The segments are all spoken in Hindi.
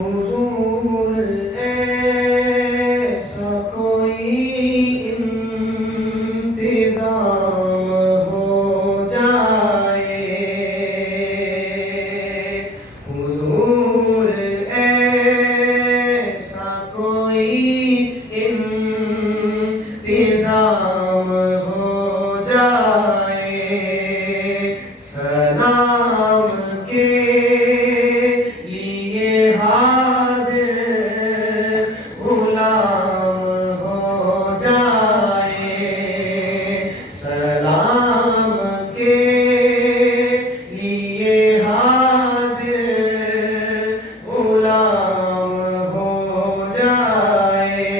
हुजूर ऐसा कोई इंतजाम हो जाए, हुजूर ऐसा कोई इंतजाम हो जाए, सलाम के लिए हाजिर गुलाम हो जाए, सलाम के लिए हाजिर गुलाम हो जाए।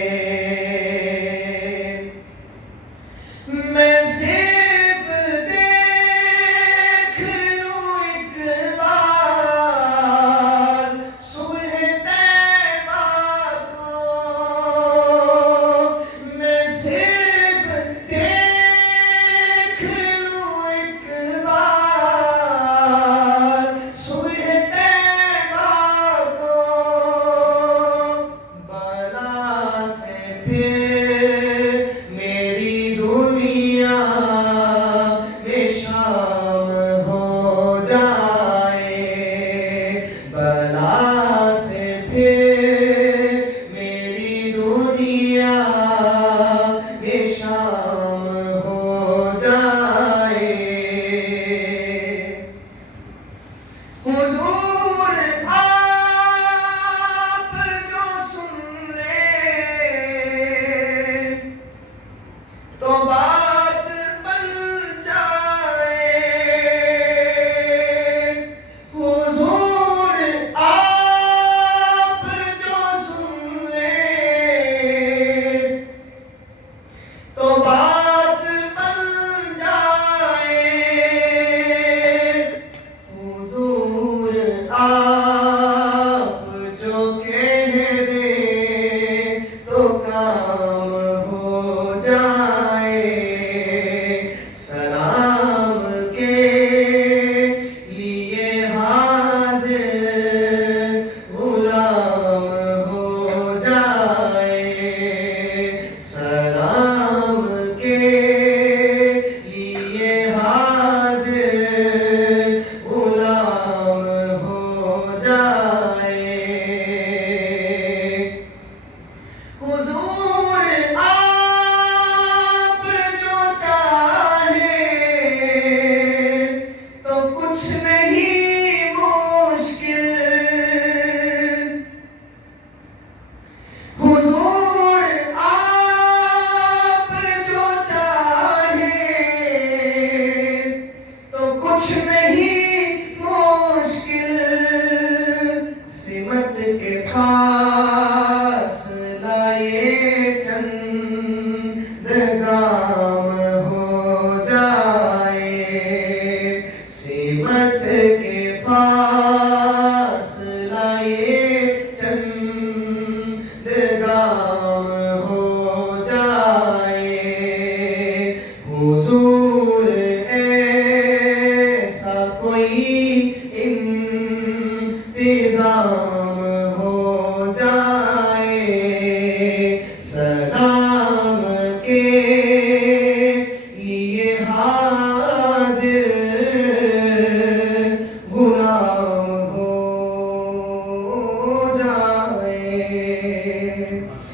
मैं सिर्फ देख लूं एक बार सुबह तैबा को, मैं सिर्फ देख लूं एक बार सुबह तैबा को, बला से फिर मेरी दुनिया में शाम हो जाए, बला से फिर मेरी दुनिया में शाम हो जाए। हुजूर आप जो सुन ले तो बात बन जाए, हुजूर आप जो सुन ले तो बात बन जाए, हुजूर आप जो कह दे तो काम हो जाए, सलाम के लिए हाजिर गुलाम हो जाए, सलाम के लिए हाजिर गुलाम हो जाए। हुजूर आप जो चाहे तो कुछ नहीं मुश्किल, हुजूर आप जो चाहे तो कुछ नहीं मुश्किल, सिमट के